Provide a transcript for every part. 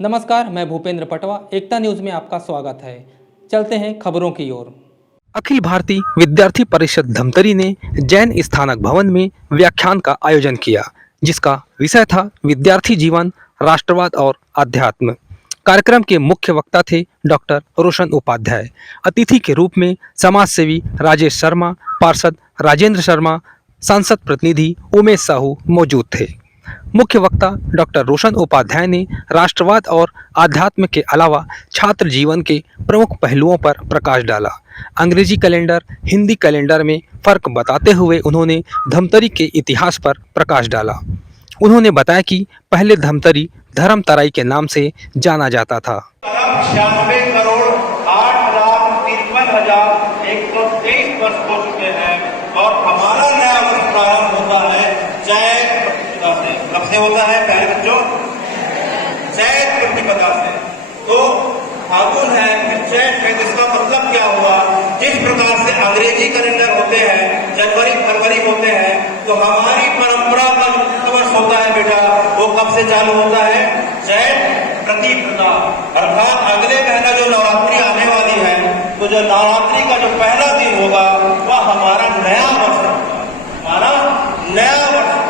नमस्कार, मैं भूपेंद्र पटवा। एकता न्यूज में आपका स्वागत है। चलते हैं खबरों की ओर। अखिल भारतीय विद्यार्थी परिषद धमतरी ने जैन स्थानक भवन में व्याख्यान का आयोजन किया, जिसका विषय था विद्यार्थी जीवन, राष्ट्रवाद और अध्यात्म। कार्यक्रम के मुख्य वक्ता थे डॉक्टर रोशन उपाध्याय। अतिथि के रूप में समाज सेवी राजेश शर्मा, पार्षद राजेंद्र शर्मा, सांसद प्रतिनिधि उमेश साहू मौजूद थे। मुख्य वक्ता डॉक्टर रोशन उपाध्याय ने राष्ट्रवाद और आध्यात्म के अलावा छात्र जीवन के प्रमुख पहलुओं पर प्रकाश डाला। अंग्रेजी कैलेंडर, हिंदी कैलेंडर में फर्क बताते हुए उन्होंने धमतरी के इतिहास पर प्रकाश डाला। उन्होंने बताया कि पहले धमतरी धर्मतराई के नाम से जाना जाता था। 96,08,53,123 वर्ष हो चुके हैं और हमारा नया वर्ष प्रारंभ होता है चैत प्रतिपदा से। कब से होता है पहले बच्चों? चैत प्रतिपदा से। तो फागुन है, फिर चैत है, जिसका मतलब क्या हुआ? जिस प्रकार से अंग्रेजी कैलेंडर होते हैं, जनवरी फरवरी होते हैं, तो हमारी परंपरा का जो वर्ष होता है बेटा, वो कब से चालू होता है? चैत प्रतिपदा। अर्थात अगले महीना जो नवरात्रि आने वाली है, तो जो नवरात्रि का जो पहला दिन होगा वह हमारा नया वर्ष होगा, हमारा नया वर्ष होगा।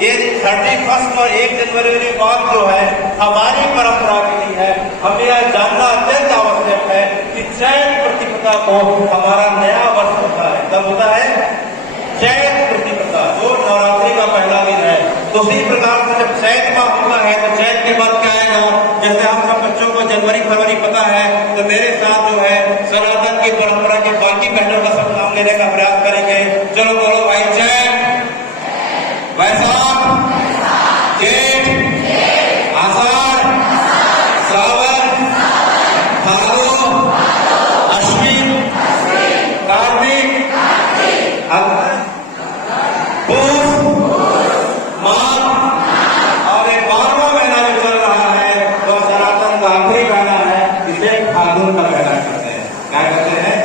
ये 31 और 1 जनवरी की बात जो है हमारी परंपरा के लिए है। हमें यह जानना अत्यंत आवश्यक है कि चैत प्रतिपदा को हमारा नया वर्ष होता है। कब होता है? चैत प्रतिपदा, जो नवरात्रि का पहला दिन है। दूसरी प्रकार से जब चैत माह होता है तो चैत के बाद क्या आएगा? जैसे हम सब बच्चों को जनवरी फरवरी पता है, तो मेरे साथ जो है सनातन की परंपरा के बाकी बहनों का सब नाम लेने का प्रयास करेंगे। चलो बोलो भाई, चैत, वैशाख, जेठ, आषाढ़, श्रावण, फाल्गुन, अश्विन, कार्तिक, अगस्त, पूस, माघ और एक 12वां महीना जो चल रहा है वो सनातन का आखिरी महीना है, इसे फागुन का महीना कहते हैं। क्या कहते हैं?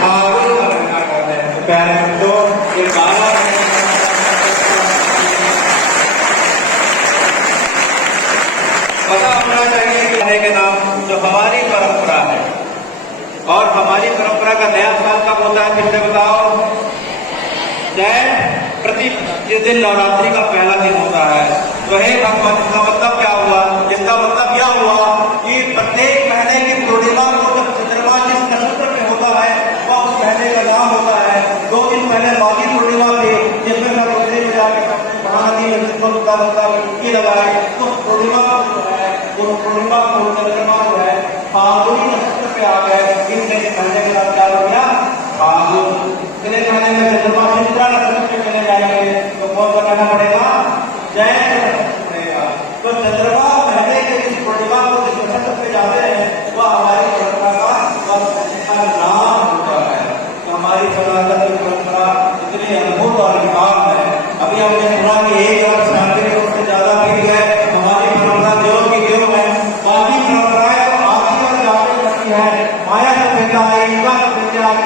फागुन का महीना कहते हैं। तो प्यारे बच्चों, ये 12 पता होना चाहिए कि के नाम जो हमारी परंपरा है, और हमारी परंपरा का नया साल कब होता है? फिर से बताओ। चैत प्रतिपदा, जिस दिन नवरात्रि का पहला दिन होता है। तो हे भगवान, इसका मतलब क्या हुआ? इसका मतलब यह हुआ कि प्रत्येक महीने की पूर्णिमा को जब चंद्रमा जिस नक्षत्र में होता है वह उस महीने का नाम होता है। 2 दिन पहले माघी पूर्णिमा थी, जिसमें मैं मंदिर में जाकर महानदी में डुबकी लगाई। तो पूर्णिमा जो है, वो पूर्णिमा को चंद्रमा जो है फाल्गुनी नक्षत्र पे आ गए। इस महीने के साथ क्या हो गया? फागुन। अगले महीने में चंद्रमा चित्रा नक्षत्र पे चले जाएंगे, तो कौन बनाना पड़ेगा? चैत पड़ेगा। तो चंद्रमा महीने के इस पूर्णिमा को जिस नक्षत्र पे जाते हैं वह हमारी परंपरा का नाम होता है। तो हमारी सनातन की परंपरा इतनी अद्भुत और विशाल है। अभी हमने सुना कि 1,96 करोड़ से ज्यादा पीढ़ी है। हमारी परंपरा देव की देव है। बाकी परंपराएं तो आती और जाती रहती है। माया सभ्यता आई, युवा सभ्यता आई,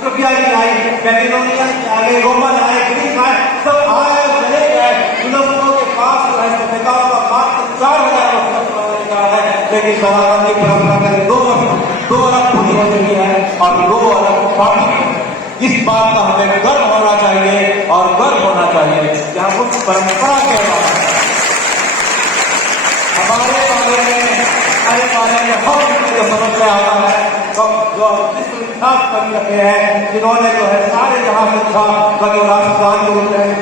कृपया की आई, बेबीलोनियन आए, रोमन आए, ग्रीक आए, सब आए और चले गए। यूनेस्को के पास सभ्यताओं का मात्र 4,000 वर्ष का है, लेकिन सनातन की परंपरा का 2 अरब पूरी हो चुकी है और 2 अरब बाकी है। इस बात का हमें गर्व होना चाहिए और गर्व होना चाहिए कि हम उस परंपरा के हमारे बारे में हम जो समझ में आता है, जो विश्व विख्यात कवि रखे हैं, जिन्होंने जो है सारे जहां से था कवि राष्ट्रगान को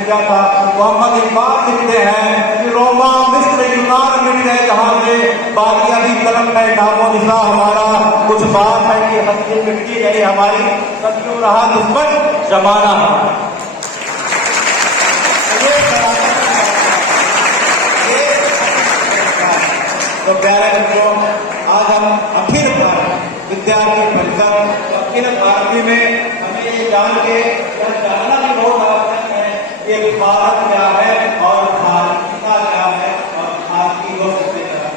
किया था। मोहम्मद इकबाल लिखते हैं कि रोमा मिस्र यूनान मिल गए जहां से, बाकी अभी कलम है नामो निशा हमारा। कुछ बात है कि हस्ती मिट्टी गई हमारी, सदियों रहा दुश्मन जमाना। तो प्यारे बच्चों, आज हम अखिल विद्यार्थी परिषद अखिल भारतीय में हमें ये जान के जानना भी बहुत आवश्यक है कि भारत क्या है और भारतीयता क्या है और भारतीय लोग कैसे क्या है,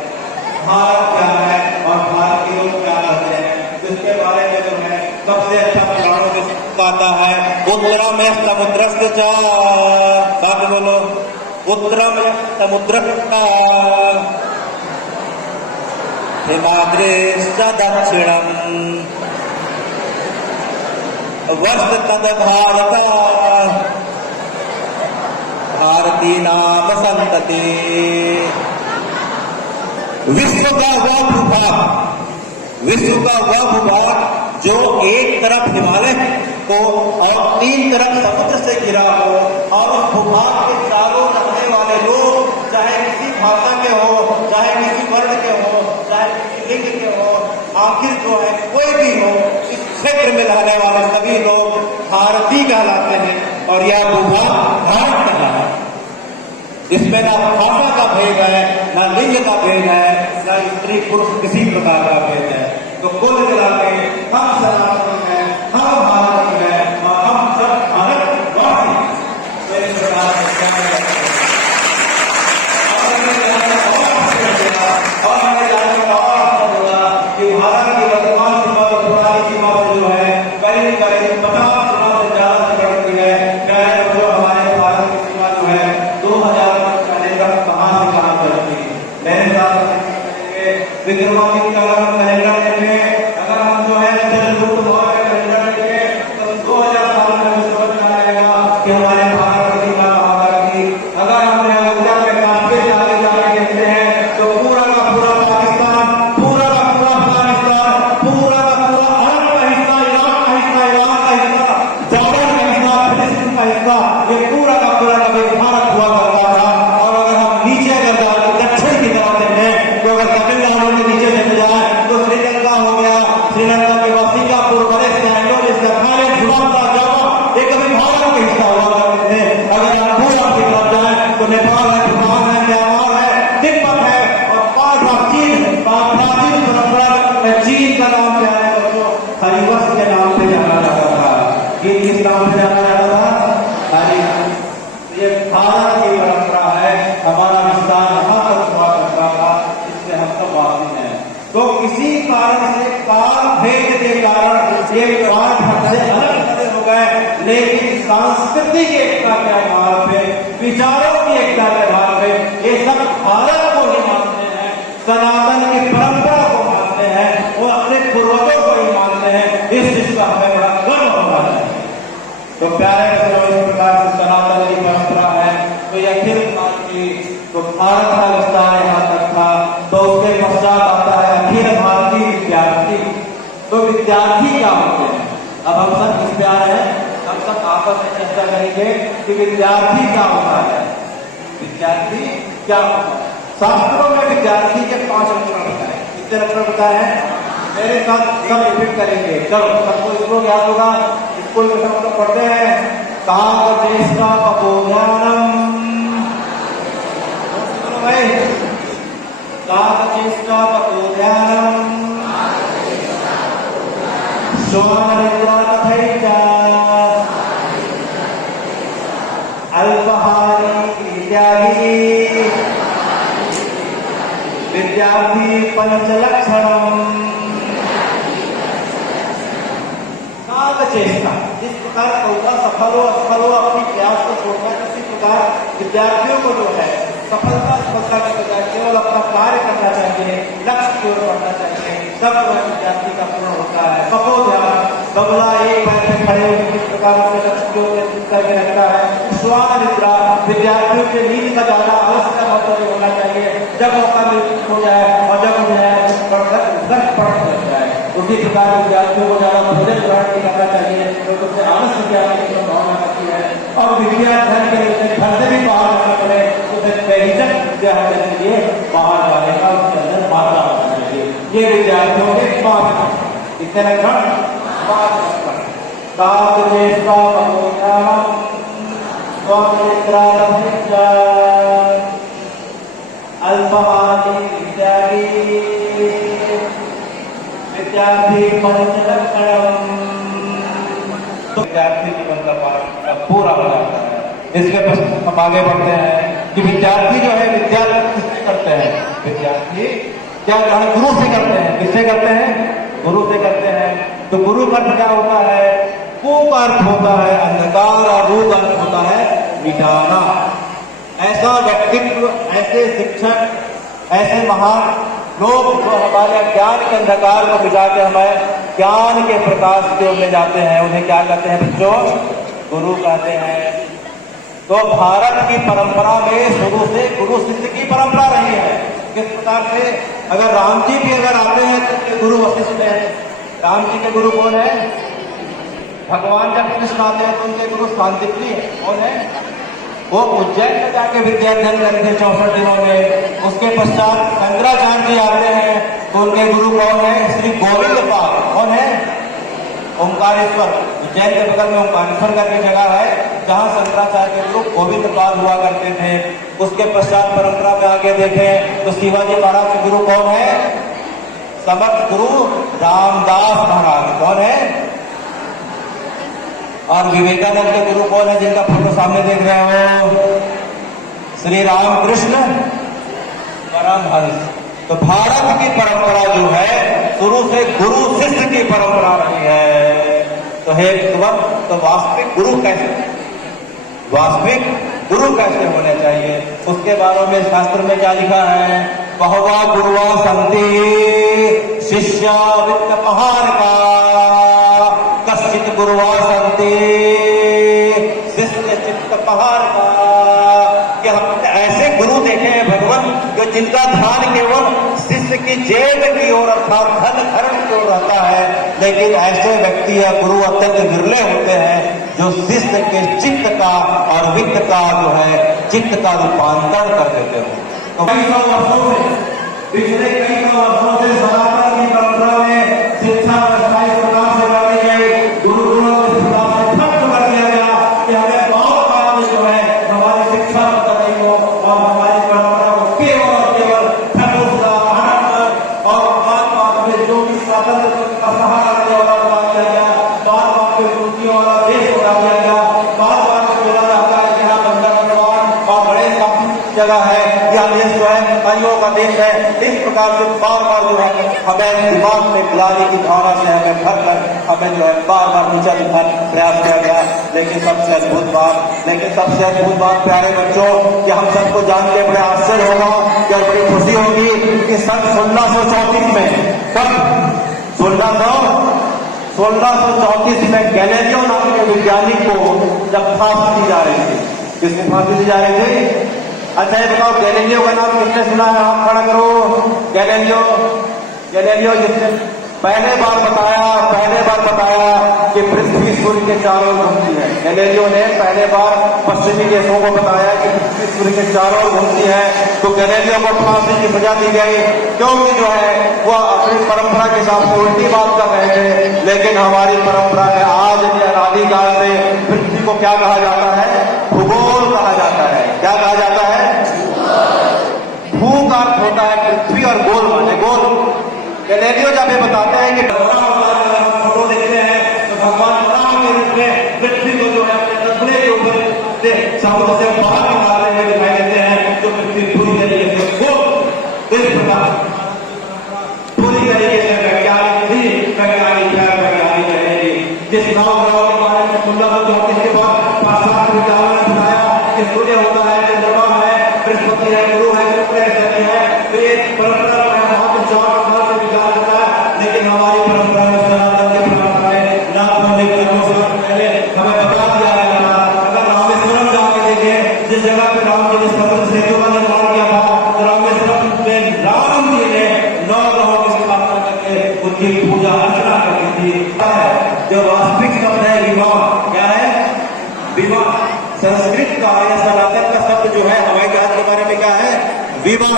भारत क्या है और भारतीय लोग क्या करते हैं। जिसके बारे में जो है सबसे अच्छा पुराणों में आता है, उत्तरा में समुद्रस्थ बोलो, उत्तरा में समुद्र हिमाद्रेश्च दक्षिणम् वर्षतद भारत भारती नाम संतति। विश्व का वह भूभाग जो एक तरफ हिमालय को और 3 तरफ समुद्र से घिरा हो, और उस भूभाग के चारों रहने वाले लोग चाहे किसी भाषा के हो, चाहे किसी वर्ण के हो, चाहे किसी लिंग के हो, आखिर जो है कोई भी हो, इस क्षेत्र में रहने वाले सभी लोग भारतीय कहलाते हैं। और यह भूभाग भारत कहलाता है। इसमें ना भाषा का भेद है, ना लिंग का भेद है, ना स्त्री पुरुष किसी प्रकार का भेद है। तो कुल मिला के हम सनातन हैं, हम भारतीय हैं और हम सब भारतवासी। और हमें जानने का और होगा कि भारत की वर्तमान सीमा और पुरानी सीमा जो है करीब 50 गुना से ज्यादा से बढ़ती है। जो हमारे भारत की सीमा जो है 2000 कहाँ से कहाँ चलती है। मेरे साथ विक्रमादित्य का अगर हम कैलेंडर देखें, अगर हम जो है चंद्रगुप्त मौर्य का कैलेंडर देखें तो 2000 साल में समझ में आएगा कि हमारे भारत की सीमा कहाँ तक थी। अगर हम अयोध्या में काफी आगे जाके देखते हैं तो पूरा का पूरा पाकिस्तान, पूरा का पूरा अफगानिस्तान, पूरा का पूरा अरब का हिस्सा, इराक का हिस्सा, ईरान का हिस्सा, जॉर्डन का हिस्सा, फिलिस्तीन का हिस्सा, ये पूरा का पूरा भारत हुआ करता था। और अगर हम नीचे अगर दक्षिण की तरफ देखें तो अगर तमिलनाडु के नीचे चले जाए तो श्रीलंका हो गया, श्रीलंका के बाद Singapore, Malaysia, Indonesia, Thailand, Sri Lanka, Java, ये कभी भारत का हिस्सा हुआ करते थे। अगर आप पूरा की तरफ जाए तो नेपाल है, भूटान है, म्यांमार है, तिब्बत है और चीन, प्राचीन परंपरा चीन का नाम क्या है दोस्तों? हरिवंश के नाम पे जाना जाता था। किस नाम पे जाना जाता था? हरिवंश। ये भारत की परंपरा है, हमारा विस्तार यहाँ तक हुआ करता था, इससे हम सब वाकिफ हैं। तो किसी कारण से काल भेद के कारण ये पाठ हमसे अलग हो गए, लेकिन सांस्कृतिक एकता के आधार पे, विचारों की एकता के आधार पे ये सब भारत को ही मानते हैं, सनातन की परंपरा को मानते हैं, वो अपने पूर्वजों को ही मानते हैं। इस चीज का हमें बड़ा गर्व होना चाहिए। तो प्यारे मित्रों, इस प्रकार से सनातन की परंपरा है। तो यह अखिल भारतीय, तो भारत का विस्तार यहाँ तक था। तो उसके पश्चात आता है अखिल भारतीय विद्यार्थी। तो विद्यार्थी क्या होते हैं? अब हम सब किस पे आ रहे हैं? हम सब आपस में चर्चा करेंगे कि विद्यार्थी क्या होता है। विद्यार्थी क्या होता है? शास्त्रों में विद्यार्थी के 5 लक्षण बताए। कितने लक्षण बताए हैं? मेरे साथ सब रिपीट करेंगे। चलो, सबको इसको याद होगा, स्कूल में सब लोग पढ़ते हैं। काकचेष्टा कपोज्ञानम, सुनो भाई, काकचेष्टा कपोज्ञानम, श्वाननिद्रा तथैव अल्पहारी इत्यादि विद्यार्थी 5 लक्षणम। चेष्टा, जिस प्रकार कौवा सफल हो असफल हो अपनी प्रयास को छोड़कर, इसी प्रकार विद्यार्थियों को जो है सफलता के बजाय केवल अपना कार्य करना चाहिए, लक्ष्य की ओर बढ़ना चाहिए, सब विद्यार्थी का पूर्ण होता है। कपोध्यान, बगला एक पैर में खड़े होकर किस प्रकार से लक्ष्य की ओर करके रखता है। श्वान निद्रा, विद्यार्थियों के नींद का ज्यादा आवश्यक महत्व होना चाहिए। जब मौका हो जाए और जब हो जाए पढ़ जाए। उसी प्रकार विद्यार्थियों को ज्यादा भोजन ग्रहण नहीं करना चाहिए, तो उससे आलस्य की आने की संभावना होती है। और विद्याध्ययन के लिए घर से भी बाहर जाना पड़े, उसे बेहिचक विद्याध्ययन के लिए बाहर जाने का उसके अंदर मात्रा होना चाहिए। ये विद्यार्थियों के 5 लक्षण। कितने लक्षण? 5 लक्षण। काकचेष्टा कपोज्ञानम, श्वाननिद्रा तथैव अल्पहारी इत्यादि विद्यार्थी 5 लक्षणम। तो विद्यार्थी जीवन का पूरा हो जाता है। इसके पश्चात हम आगे बढ़ते हैं कि विद्यार्थी जो है विद्या किससे करते हैं? विद्यार्थी क्या गुरु से करते हैं। किससे करते हैं? गुरु से करते हैं। तो गुरु का क्या होता है? कु का अर्थ होता है अंधकार और रू का अर्थ होता है मिटाना। ऐसा व्यक्तित्व, ऐसे शिक्षक, ऐसे महान लोग जो हमारे ज्ञान के अंधकार को बुझा के हमें ज्ञान के प्रकाश की ओर ले जाते हैं, उन्हें क्या कहते हैं बच्चों? गुरु कहते हैं। तो भारत की परंपरा में शुरू से गुरु शिष्य की परंपरा रही है। किस प्रकार से? अगर राम जी भी अगर आते हैं तो उनके गुरु वशिष्ठ हैं। राम जी के गुरु कौन है? भगवान जब कृष्ण आते हैं तो उनके गुरु शांतिप्रिय है। कौन है? वो उज्जैन में जाके विद्या अध्ययन करेंगे 64 दिनों में। उसके पश्चात शंकराचार्य जी आते हैं तो उनके गुरु कौन है? श्री गोविंद पाद। कौन है? ओंकारेश्वर। उज्जैन के बगल में ओंकारेश्वर करके जगह है जहाँ शंकराचार्य के गुरु गोविंद पाद हुआ करते थे। उसके पश्चात परंपरा में आगे देखें तो शिवाजी महाराज के गुरु कौन है? समर्थ गुरु रामदास महाराज। कौन है? और विवेकानंद के गुरु कौन है जिनका फोटो सामने देख रहे हो? श्री रामकृष्ण परमहंस। तो भारत की परंपरा जो है शुरू से गुरु शिष्य की परंपरा रही है। तो हे विद्वान, तो वास्तविक गुरु कैसे, वास्तविक गुरु कैसे होने चाहिए उसके बारे में शास्त्र में क्या लिखा है? बहवा गुरुआ संति शिष्या वित्त पहाड़ का कश्चित गुरुआ संति शिष्य चित्त पहाड़ का। कि हम ऐसे गुरु देखे हैं भगवान कि जिनका ध्यान केवल शिष्य की जेब की ओर अर्थात धन धर्म की ओर रहता है, लेकिन ऐसे व्यक्ति या गुरु अत्यंत विरले होते हैं जो शिष्य के चित्त का और वित्त का जो है चित्त का रूपांतरण कर देते हैं। तो कई सौ वर्षों से, पिछले कई सौ वर्षों से सनातन की परंपरा में शिक्षा व्यवस्था इस प्रकार से बनाई गई, गुरुकुलों को इस प्रकार से ठप्प कर दिया गया कि हमें बहुत बात जो है हमारी शिक्षा पद्धति को और हमारी परंपरा को केवल और केवल ठगोसला आनंद और बात में जो भी स्वातंत्र का सहारा देने वाला बना दिया गया, बात में रुचियों वाला देश बना दिया गया, बात में बोला जाता है कि यहाँ बंदर परिवार और बड़े जगह है, यह देश जो है भाइयों का देश है। इस प्रकार से बार बार जो है हमें दिमाग में गिलाने की भावना से हमें भर कर हमें जो है बार बार नीचा दिखाने का प्रयास किया गया। लेकिन सबसे अद्भुत बात प्यारे बच्चों कि हम सबको जान के बड़े आश्चर्य होगा और बड़ी खुशी होगी कि सन 1634 में कब 1634 में गैलीलियो नाम के वैज्ञानिक को जब फांसी दी जा रही थी, किसने फांसी दी जा रही थी? अच्छा ये बताओ गैलीलियो का नाम किसने सुना है? आप खड़ा करो। गैलीलियो जिसने पहले बार बताया कि पृथ्वी सूर्य के चारों ओर घूमती है। गैलीलियो ने पहले बार पश्चिमी देशों को बताया कि पृथ्वी सूर्य के चारों ओर घूमती है। तो गैलीलियो को फांसी की सजा दी गई क्योंकि जो है वह अपनी परंपरा के हिसाब से उल्टी बात कर रहे थे। लेकिन हमारी परंपरा में आज भी अनादिकाल से पृथ्वी को क्या कहा जाता है? भूगोल कहा जाता है। क्या कहा जाता है? भू का अर्थ होता है पृथ्वी और गोल माने गोल। गैलीलियो जब ये बताते हैं कि फोटो देखते हैं तो भगवान राम के रूप में पृथ्वी को जो है अपने तस्वीर के ऊपर से समुद्र से बाहर निकालते हुए दिखाई देते हैं, तो पृथ्वी पूरी तरीके से गोल इस प्रकार पूरी तरीके से वैज्ञानिक रहेगी। जिस गाँव के बारे में 1634 के बाद पाश्चात्य विद्यालयों ने बताया कि सूर्य होता है, चंद्रमा है, बृहस्पति है, गुरु है, शुक्र है, शनि है, तो ये परंपरा में विचार करता है। लेकिन हमारी परंपरा में सनातन की परंपरा में ना होने के पहले हमें बता दिया गया था। अगर रामेश्वरम जाके देखें, जिस जगह पे राम जी ने समुद्र सेतु का निर्माण किया था, तो रामेश्वरम में राम जी ने 9 ग्रहों की स्थापना करके उनकी पूजा अर्चना करनी थी। जो वास्तविक शब्द है विवाह, क्या है? विवाह संस्कृत का या सनातन का शब्द जो है हवाई जहाज के बारे में क्या है? विवाह।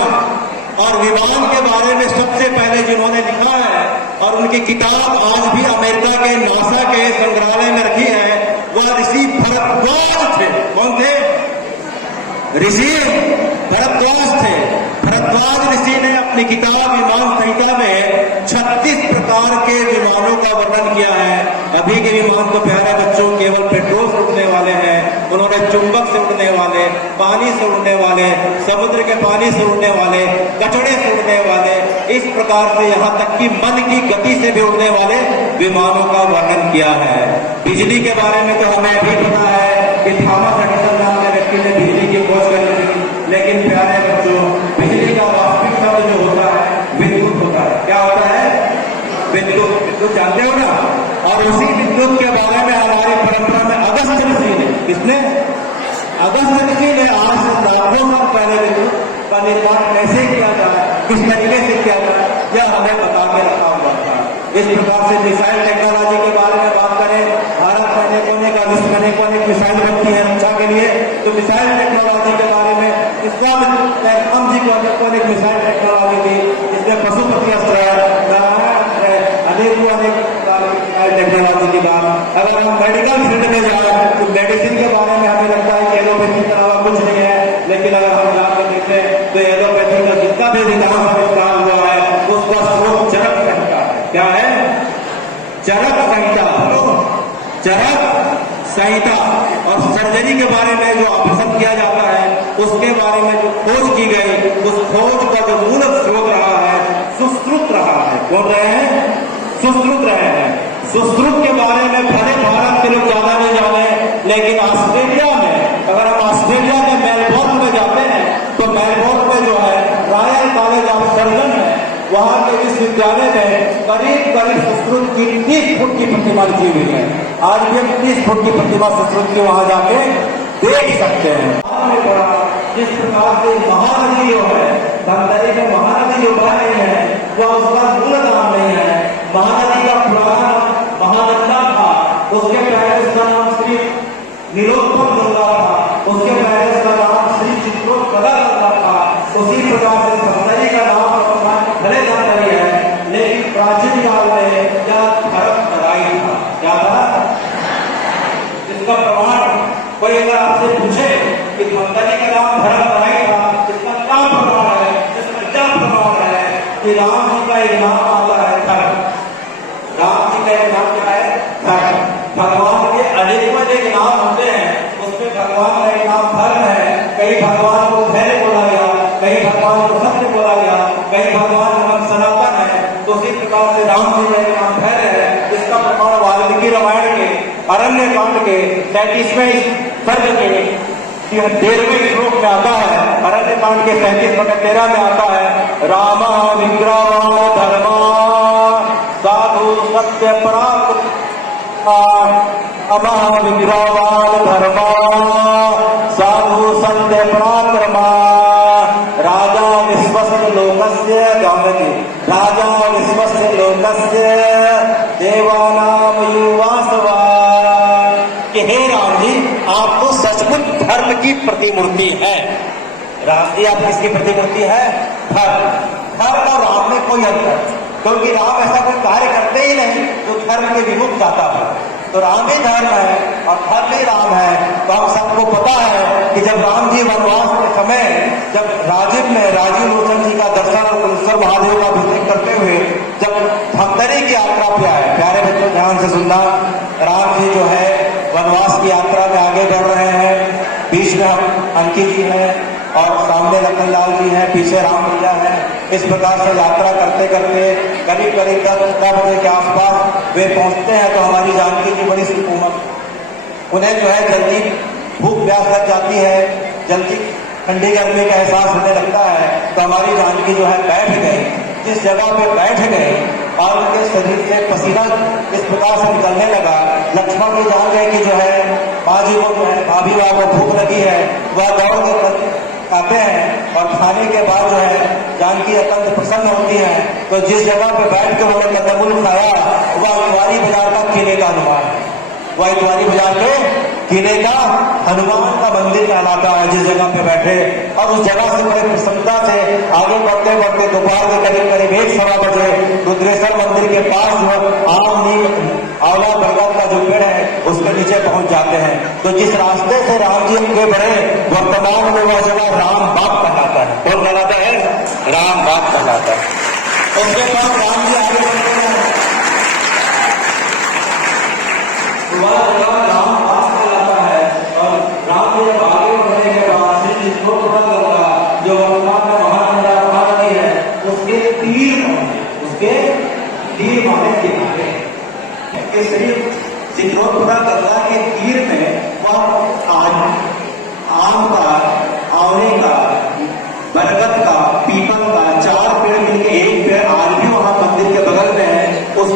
और विवाह के बारे में सबसे पहले जिन्होंने लिखा है और उनकी किताब आज भी अमेरिका के नासा के संग्रहालय में रखी है, वह ऋषि भरद्वाज थे। कौन थे? ऋषि भरद्वाज थे। भरद्वाज ऋषि ने अपनी किताब विमान संहिता में 36 प्रकार के विमानों का वर्णन किया है। अभी के विमान तो प्यारे बच्चों केवल पेट्रोल से उड़ने वाले हैं। उन्होंने चुंबक से उड़ने वाले, पानी से उड़ने वाले, समुद्र के पानी से उड़ने वाले, कचड़े से उड़ने वाले, इस प्रकार से यहाँ तक कि मन की गति से भी उड़ने वाले विमानों का वर्णन किया है। बिजली के बारे में तो हमें अभी पता है कि थॉमस एडिसन नाम के व्यक्ति ने बिजली की खोज करी थी। लेकिन प्यारे बच्चों बिजली का वास्तविक शब्द जो होता है विद्युत जानते हो ना। और उसी विद्युत के बारे में हमारी परंपरा में अगस्त ऋषि ने, किसने? अगस्त ऋषि ने आज से लाखों साल पहले विद्युत का निर्माण कैसे किया जाए, किस तरीके से किया जाए, यह हमें बता के रखा हुआ था। इस प्रकार से मिसाइल टेक्नोलॉजी के बारे में बात करें, भारत में अनेक अनेक मिसाइल बनती है रक्षा के लिए, तो मिसाइल टेक्नोलॉजी के बारे में इस्लाम जी को अनेक मिसाइल टेक्नोलॉजी थी, इसमें पशुपति अस्त्र है, अनेक टेक्नोलॉजी की बात। अगर हम मेडिकल फील्ड में जाए तो मेडिसिन के बारे में हमें लगता है कि एलोपैथी के अलावा कुछ नहीं है, लेकिन अगर हम जाकर देखें तो एलोपैथी का जितना भी विकास आविष्कार हुआ है उसका स्रोत चरक संहिता है। क्या है? चरक संहिता। चरक संहिता। और सर्जरी के बारे में जो ऑपरेशन किया जाता है उसके बारे में जो खोज की गई, उस खोज का जो मूल स्रोत रहा है सुश्रुत रहा है। बोल रहे हैं? सुश्रुत रहे हैं। सुश्रुत के बारे में भले भारत के लोग ज्यादा नहीं जाने, लेकिन ऑस्ट्रेलिया में, अगर हम ऑस्ट्रेलिया के मेलबोर्न में जाते हैं तो मेलबोर्न में जो है रॉयल कॉलेज ऑफ सर्जन है, वहां के विश्वविद्यालय में करीब सुश्रुत की 30 फुट की प्रतिमा लिखी हुई है। आज भी हम 30 फुट की प्रतिमा सुश्रुत की वहां जाके देख सकते हैं। जिस प्रकार से महानदी जो है, धमतरी में महानदी जो बह रही है, जो उसका मूल नाम नहीं है। महानदी का पुराना महानंदा था, उसके पहले उसका नाम श्री नीलोत्पल गंगा था, उसके पहले उसका नाम श्री चित्रोत्पला गंगा था। उसी प्रकार से धमतरी का नाम भले धमतरी है, लेकिन प्राचीन काल में यह धर्मतराई था। क्या था? इसका प्रमाण कोई अगर आपसे पूछे कि धमतरी का नाम धर्मतराई था, इसका क्या प्रमाण है? इसका क्या प्रमाण है कि राम जी का एक नाम आता है धर्म। राम जी का एक नाम क्या है? धर्म। भगवान के अनेक नाम होते हैं, उसमें भगवान का एक नाम धर्म है। कई भगवान को धैर्य बोला गया, कई भगवान को सत्य बोला गया, कई भगवान का नाम सनातन है। तो उसी प्रकार से राम जी का एक नाम धैर्य है। इसका प्रमाण वाल्मीकि रामायण के अरण्य कांड के 37वें सर्ग के 13वें श्लोक में आता है। अरण्य कांड के 37/13 में आता है, राम विग्रह धर्मा साधु सत्य पराक्रम अमः विग्रहवान धर्मा साधु सत्य पराक्रमा राजा विश्वस्य लोकस्य गावति राजा विश्वस्य लोकस्य देवानाम युवासवा। कि हे राम जी, आप तो सचमुच धर्म की प्रतिमूर्ति है। राम जी, आप किसकी प्रतिमूर्ति है? धर्म और राम में कोई अंतर, क्योंकि राम ऐसा कोई कार्य करते ही नहीं जो धर्म के विमुख जाता है। तो राम ही धर्म है और धर्म ही राम है। तो हम सबको पता है कि जब राम जी वनवास के समय, जब राजीव में राजीव लोचन जी का दर्शन और कुलेश्वर महादेव का अभिषेक करते हुए जब धमतरी की यात्रा पे आए, प्यारे बच्चों ध्यान से सुनना, राम जी जो है वनवास की यात्रा में आगे बढ़ रहे हैं। बीच में अंकित जी है और सामने लखनलाल जी हैं, पीछे राम भैया है। इस प्रकार से यात्रा करते करते करीब 10 बजे के आसपास वे पहुंचते हैं। तो हमारी जानकी जी बड़ी सुकुमार, उन्हें जो है जल्दी भूख प्यास लग जाती है, जल्दी ठंडी गर्मी का एहसास होने लगता है। तो हमारी जानकी जो है बैठ गई। जिस जगह पे बैठ गए और उनके शरीर से पसीना इस प्रकार से निकलने लगा, लक्ष्मण भी जान गए कि जो है माँ जी को जो है भाभी को भूख लगी है। वह दौड़ के खाते हैं और खाने के बाद जो है जानकी अत्यंत प्रसन्न होती है। तो जिस जगह पे बैठ कर उन्होंने कंदमूल खाया वह इतवारी बाजार का किले का अनुमान है। वह इतवारी बाजार के किले का हनुमान का मंदिर कहलाता है, जिस जगह पे बैठे। और उस जगह से बड़े प्रसन्नता से आगे बढ़ते बढ़ते दोपहर के करीब 1-1:15 बजे रुद्रेश्वर मंदिर के पास जो आम नीम आंवला बरगद का जो पेड़ है उसके नीचे पहुंच जाते हैं। तो जिस रास्ते से राम जी आगे बढ़े, वर्तमान में वह जगह राम बाग कहलाता है। कौन कहलाता है? राम बाग कहलाता है। उसके बाद राम जी आगे बढ़ते हैं, वह जगह राम बाग कहलाता है। और राम जी जब आगे बढ़ने के बाद श्री चित्रोत्पला गंगा जो वर्तमान में महानंदा महानदी है उसके तीर माने किनारे श्री चित्रोत्पला गंगा के तीर में वह आम का, आंवले का, बरगद का, पीपल का 4 पेड़ मिलकर एक पेड़ आज भी वहां मंदिर के बगल में है। उस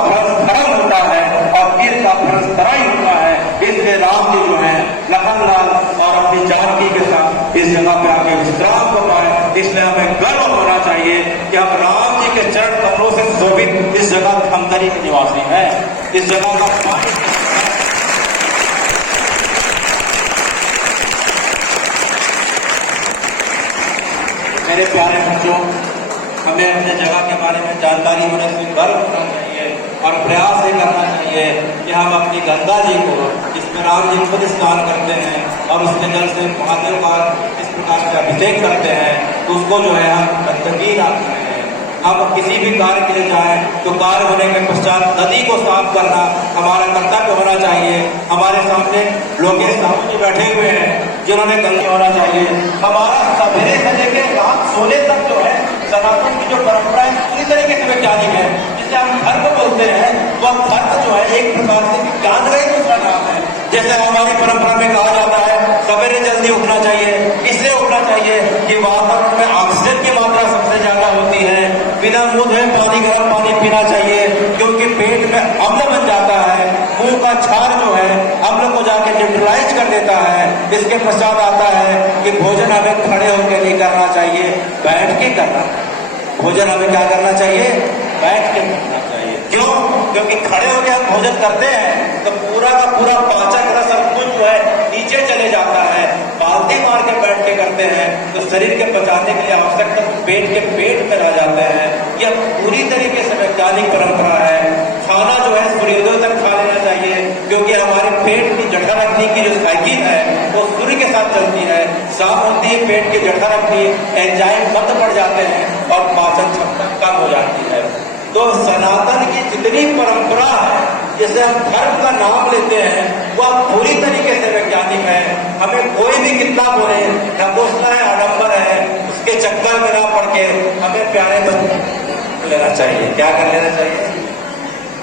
भ्रष्ट धर्म होता है और वीर का भ्रष्ट तराई होता है। इसलिए राम जी जो है लखनलाल और अपनी जानकी के साथ इस जगह पे आके विश्राम को पाए। इसलिए हमें गर्व होना चाहिए कि हम राम जी के चरण कमलों से सुशोभित इस जगह धमतरी के निवासी हैं। इस जगह का मेरे प्यारे बच्चों, हमें अपने जगह के बारे में जानकारी होने से गर्व होना चाहिए और प्रयास ये करना चाहिए कि हम अपनी गंगा जी को, जिसमें राम जी खुद स्नान करते हैं और उसके जल से महादेव का इस प्रकार से अभिषेक करते हैं, तो उसको जो है हम गंदगी ना करें। हम किसी भी कार्य के लिए जाएं तो कार्य होने के पश्चात नदी को साफ करना हमारा कर्तव्य होना चाहिए। हमारे सामने लोकेश साहब जी बैठे हुए हैं जिन्होंने गंगा होना चाहिए। हमारा सवेरे से लेकर रात सोने तक जो है सनातन की जो परंपरा है पूरी तरीके से वैज्ञानिक है। जिसे हम धर्म बोलते हैं वह धर्म जो है एक प्रकार से विज्ञान का ही दूसरा नाम है। जैसे हमारी परंपरा में कहा जाता है सवेरे जल्दी उठना चाहिए। इसलिए उठना चाहिए कि वातावरण में ऑक्सीजन की मात्रा सबसे ज्यादा होती है। बिना मुंह धोए पानी, गर्म पानी पीना चाहिए क्योंकि पेट में अम्ल बन जाता है। मुंह का छार जो है अम्ल को जाके न्यूट्रलाइज कर देता है। इसके पश्चात आता है कि भोजन हमें खड़े होकर नहीं करना चाहिए, बैठ के करना। भोजन हमें क्या करना चाहिए? बैठ के करना चाहिए। क्यों? क्योंकि खड़े होकर हम भोजन करते हैं तो पूरा का पूरा पाचक रस और कुछ जो है नीचे चले जाता है। बाल्टी मार के बैठ के करते हैं तो शरीर के पचाने के लिए आवश्यक तत्व पेट के पेट में रह जाते हैं। यह पूरी तरीके से वैज्ञानिक परंपरा है। खाना जो है सूर्योदय तक खा लेना चाहिए क्योंकि हमारे पेट की जठर अग्नि की जो साइकिल है वो सूर्य के साथ चलती है। शाम होती है पेट की जठर अग्नि एंजाइम बंद पड़ जाते हैं और पाचन क्षमता कम हो जाती है। तो सनातन की जितनी परंपरा है जिसे हम धर्म का नाम लेते हैं वह पूरी तरीके से वैज्ञानिक है। हमें कोई भी कितना बोले न घोषणा है आडम्बर है उसके चक्कर में ना पड़ के हमें प्यारे बच्चों लेना चाहिए। क्या कर लेना चाहिए?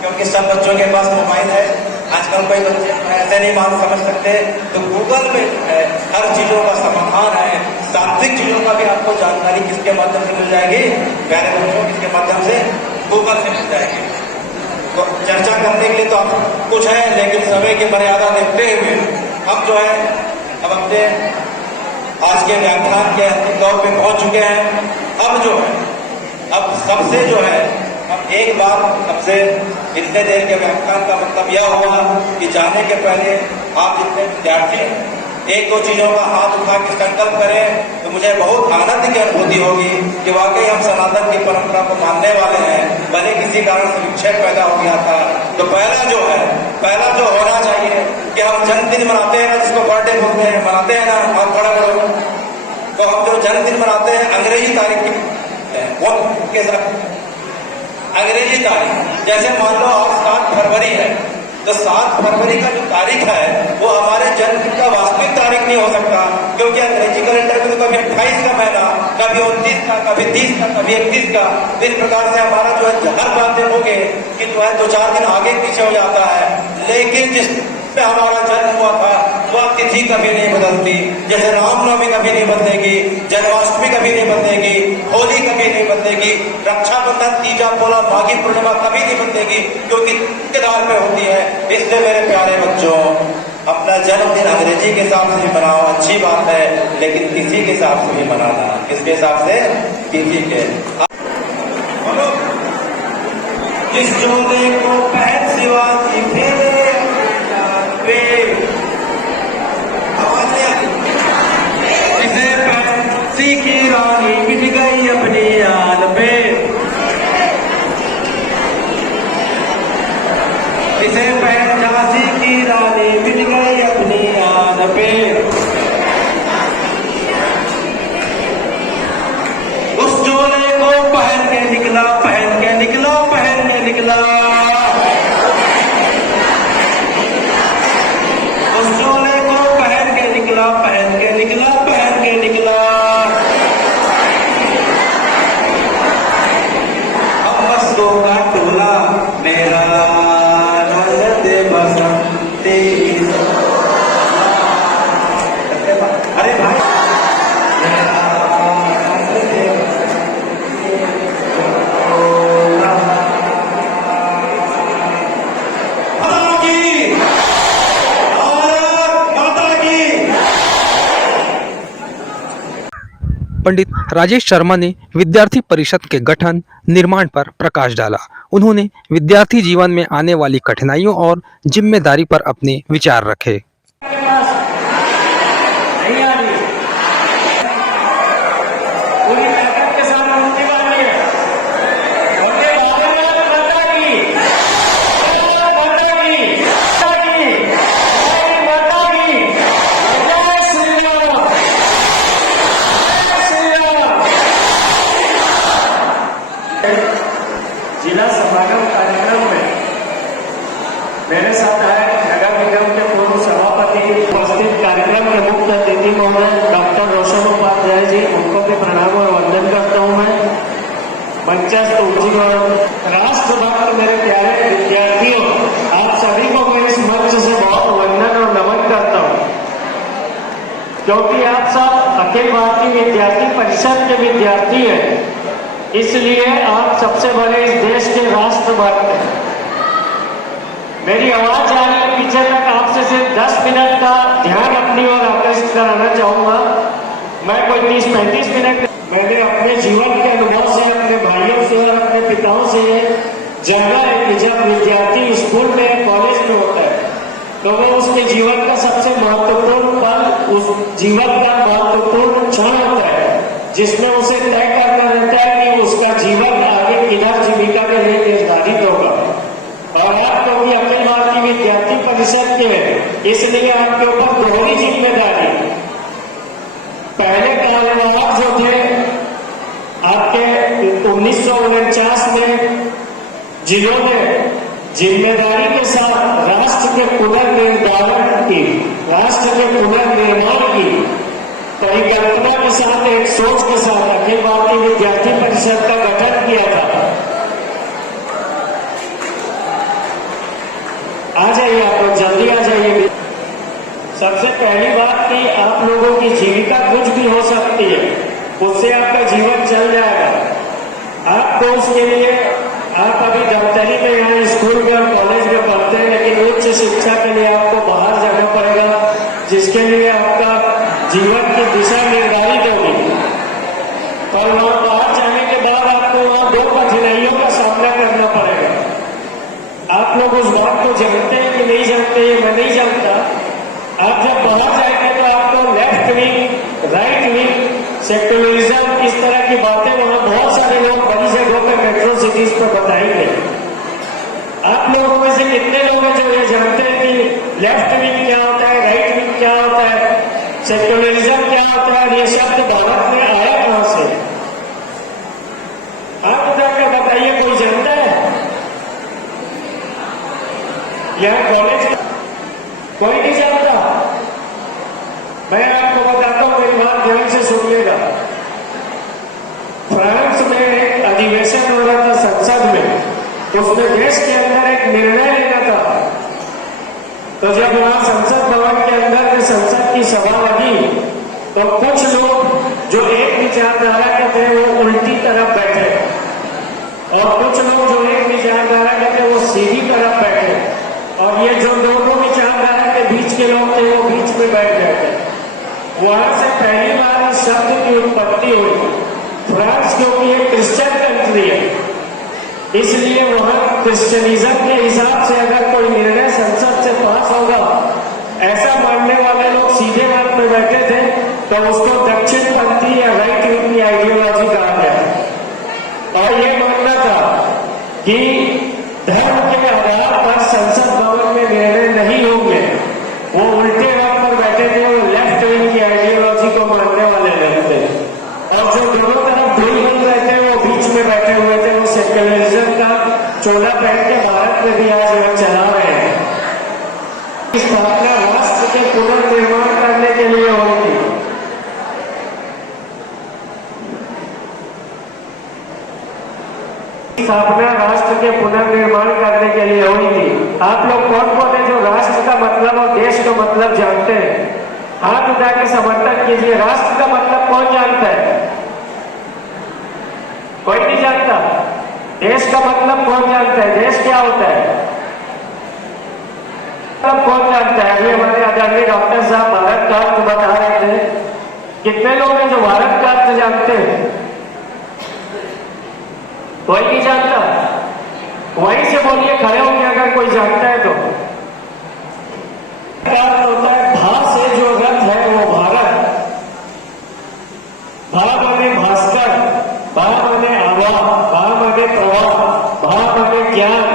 क्योंकि सब बच्चों के पास मोबाइल है। आजकल कोई बच्चे ऐसे नहीं मान समझ सकते तो गूगल में है हर चीजों का समाधान है। सात्विक चीजों का भी आपको जानकारी किसके माध्यम से मिल जाएगी? प्यारे बच्चों, किसके माध्यम से? गूगल से मिल जाएगी। तो चर्चा करने के लिए तो कुछ है लेकिन समय की मर्यादा देखते हुए हम जो है अब अपने आज के व्याख्यान के अंतिम दौर पे पहुंच चुके हैं। अब जो है अब सबसे जो है अब एक बार सबसे इतने देर के व्याख्यान का मतलब यह हुआ कि जाने के पहले आप जितने विद्यार्थी एक दो चीजों का हाथ उठा के संकल्प करें तो मुझे बहुत आनंद की अनुभूति होगी कि वाकई हम सनातन की परंपरा को मानने वाले हैं। भले किसी कारण से विक्षेप पैदा हो गया था तो पहला जो होना चाहिए कि हम जन्मदिन मनाते हैं ना, जिसको बर्थडे बोलते हैं, मनाते हैं ना, हाथ खड़ा करो। तो हम जो जन्मदिन मनाते हैं अंग्रेजी तारीख के साथ अंग्रेजी तारीख, जैसे मान लो आज 7 फरवरी है तो 7 फरवरी का जो तारीख है वो हमारे जन्मदिन का वास्तविक तारीख नहीं हो सकता क्योंकि अंग्रेजी कैलेंडर में तो कभी 28 का महीना, कभी 29 का, कभी 30 का, कभी 31 का। इस प्रकार से हमारा जो है हर बात देखोगे कि जो है 2-4 दिन आगे पीछे हो जाता है। लेकिन जिस पे हमारा जन्म हुआ था वह तिथि कभी नहीं बदलती। जैसे रामनवमी कभी नहीं बदलेगी, जन्माष्टमी कभी नहीं बदलेगी, होली कभी नहीं बदलेगी, रक्षाबंधन, तीजा, पोला, माघी पूर्णिमा कभी नहीं बदलेगी क्योंकि किताब पे होती है। इसलिए मेरे प्यारे बच्चों, अपना जन्मदिन अंग्रेजी के हिसाब से भी मनाओ, अच्छी बात है, लेकिन तिथि के हिसाब से भी मनाना। किसके हिसाब से? तिथि के। जिस चोले को पहन शिवाजी फेरे इसे पैंसी की रानी मिट गई अपनी आन पे, इसे झांसी की रानी मिट गई अपनी आन पे। उस चोले को पहन के निकला, पहन के निकला, पहन के निकला। पंडित राजेश शर्मा ने विद्यार्थी परिषद के गठन निर्माण पर प्रकाश डाला। उन्होंने विद्यार्थी जीवन में आने वाली कठिनाइयों और जिम्मेदारी पर अपने विचार रखे। जिला समागम कार्यक्रम में मेरे साथ आए नगर निगम के पूर्व सभापति, उपस्थित कार्यक्रम के मुख्य अतिथि महोदय डॉक्टर रोशन उपाध्याय जी, उनको भी प्रणाम और वंदन करता हूं मैं। मंचस्थ जी और राष्ट्रभक्त मेरे प्यारे विद्यार्थियों, आप सभी को मैं इस मंच से बहुत वंदन और नमन करता हूं, क्योंकि आप सब अखिल भारतीय विद्यार्थी परिषद के विद्यार्थी हैं, इसलिए आप सबसे बड़े इस देश के राष्ट्रभक्त हैं। मेरी आवाज जाने के पीछे तक आपसे सिर्फ 10 मिनट का ध्यान अपनी ओर आकर्षित कराना चाहूंगा। मैं कोई 30-35 मिनट मैंने अपने जीवन के अनुभव से, अपने भाइयों से और अपने पिताओं से ये जाना है कि जब विद्यार्थी स्कूल में, कॉलेज में होता है तो वो उसके जीवन का सबसे महत्वपूर्ण पल, उस जीवन का महत्वपूर्ण क्षण होता है जिसमें उसे तय करना रहता है कि उसका जीवन आगे किधर जीविका के लिए निर्धारित होगा। और आप क्योंकि अखिल भारतीय विद्यार्थी परिषद के हैं, इसलिए आपके ऊपर दोहरी जिम्मेदारी। पहले कार्यवाहक जो थे आपके 1949 में, जिन्होंने जिम्मेदारी के साथ राष्ट्र के पुनर्निर्धारण की, राष्ट्र के पुनर्निर्माण की परिकल्पना के साथ, एक सोच के साथ अखिल भारतीय विद्यार्थी परिषद का गठन किया था। आ जाइए आप लोग, जल्दी आ जाइए। सबसे पहली बात कि आप लोगों की जीविका कुछ भी हो सकती है, उससे आपका जीवन चल जाएगा। आपको उसके लिए, आप अभी दफ्तरी में, यहाँ स्कूल में और कॉलेज में पढ़ते हैं, लेकिन उच्च शिक्षा के लिए आपको बाहर जाना पड़ेगा, जिसके लिए आपका जीवन की दिशा निर्धारित होगी। पर वहां बाहर जाने के बाद आपको वहां 2 कठिनाइयों का सामना करना पड़ेगा। आप लोग उस बात को जानते हैं कि नहीं जानते, मैं नहीं जानता। आप जब बाहर जाएंगे तो आपको left wing, right wing, secularism, इस तरह की बातें वहां बहुत सारे लोग बड़ी जगहों पे, मेट्रो सिटीज पर बताएंगे। आप लोगों में से कितने लोग हैं जो ये जानते हैं कि लेफ्ट विंग क्या होता है, राइट विंग क्या होता है, सेक्युलरिज्म क्या होता है? ये शब्द भारत में आया कहां से? आप उठाकर बताइए, कोई जानता है? यहाँ कॉलेज कोई नहीं जानता? मैं आपको बताता हूं, मेरी बात ध्यान से सुनिएगा। फ्रांस में एक अधिवेशन हो रहा था संसद में, उसमें देश के अंदर एक निर्णय लेना था। तो जब वहां संसद भवन के अंदर में संसद की सभा लगी, तो कुछ लोग जो एक विचारधारा के थे वो उल्टी तरफ बैठे, और कुछ लोग जो एक विचारधारा के थे वो सीधी तरफ बैठे, और ये जो दोनों विचारधारा के बीच के लोग थे वो बीच में बैठ गए थे। वहां से पहली बार इस शब्द की उत्पत्ति हुई। फ्रांस क्योंकि एक क्रिश्चियन कंट्री है, इसलिए वहां क्रिश्चियनिज्म के हिसाब से अगर कोई निर्णय संसद से पास होगा, ऐसा मानने वाले लोग सीधे मार्ग में बैठे थे, तो उसको दक्षिणपंथी या राइट विंग की आइडियोलॉजी कहा गया। और ये मानना था कि धर्म के आधार पर संसद भवन में निर्णय नहीं होंगे। वो उल्टे राह पर बैठे थे, वो लेफ्ट विंग की आइडियोलॉजी को मानने वाले लोग थे। और जो दोनों तरफ दुई बन रहे थे वो बीच में बैठे हुए थे, वो सेक्युलरिज्म का चोला पहन के भारत में भी आज वो चला रहे हैं। स्थापना राष्ट्र के पुनर्निर्माण करने के लिए हुई थी। स्थापना राष्ट्र के पुनर्निर्माण करने के लिए हुई थी। आप लोग कौन कौन है जो राष्ट्र का मतलब और देश का मतलब जानते हैं? हाथ उठा के समर्थन कीजिए। राष्ट्र का मतलब कौन जानता है? कोई नहीं जानता। देश का मतलब कौन जानता है? देश क्या होता है? मतलब कौन जानता है? अभी हमारे आदरणीय डॉक्टर साहब भारत का अर्थ बता रहे थे। कितने लोग हैं जो भारत का अर्थ अर्थ जानते हैं? कोई नहीं जानता? वहीं से बोलिए, खड़े होंगे अगर कोई जानता है तो। होता है भा से जो रथ है वो भारत, भा माने भास्कर, भा माने आभा, भा माने प्रवाह, भा माने ज्ञान।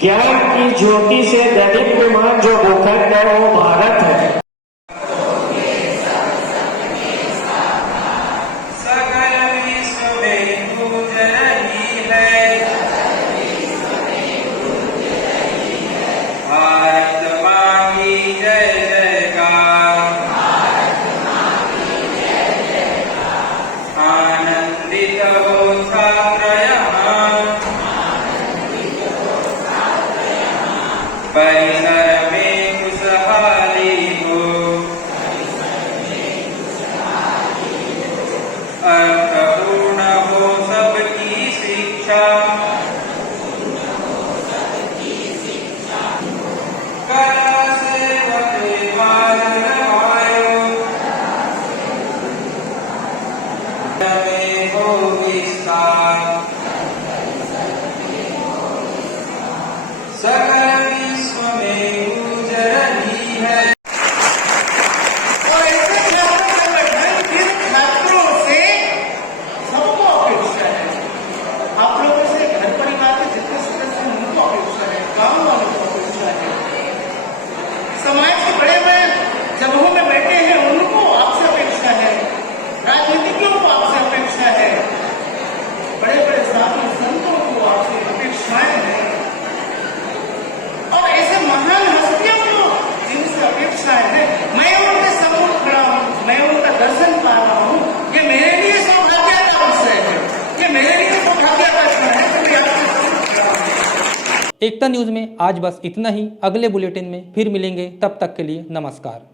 ज्ञान की ज्योति से दैनिक विमान जो भूखंड है वो भारत है। सकल विश्व में गूंज रही है भारत माँ की जय जयकार, आनंदित हो छात्र यहाँ परिसर में खुशहाली हो, अर्थपूर्ण हो सबकी शिक्षा, कला सेवक मार्ग लगायो, में हो विस्तार, सकल विश्व में गूंज रही है। और ऐसे छात्र संगठन जिन छात्रों से सबको अपेक्षा है, आप लोगों से घर परिवार के जितने सदस्य हैं उनको अपेक्षा है, गांव वालों को अपेक्षा है, समाज के बड़े बड़े जगहों में बैठे हैं उनको आपसे अपेक्षा है, राजनीतिज्ञों को आपसे अपेक्षा है, बड़े बड़े साधु संतों को आपसे अपेक्षाएं हैं, और ऐसे महान हस्तियों को जिनसे अपेक्षाएं हैं, मैं उनके सम्मुख खड़ा हूं, मैं उनका दर्शन पा रहा हूं, ये मेरे लिए सौभाग्य का विषय है, ये मेरे लिए सौभाग्य का क्षण है। तो मैं आपके सम्मुख खड़ा हूं। एकता न्यूज़ में आज बस इतना ही। अगले बुलेटिन में फिर मिलेंगे, तब तक के लिए नमस्कार।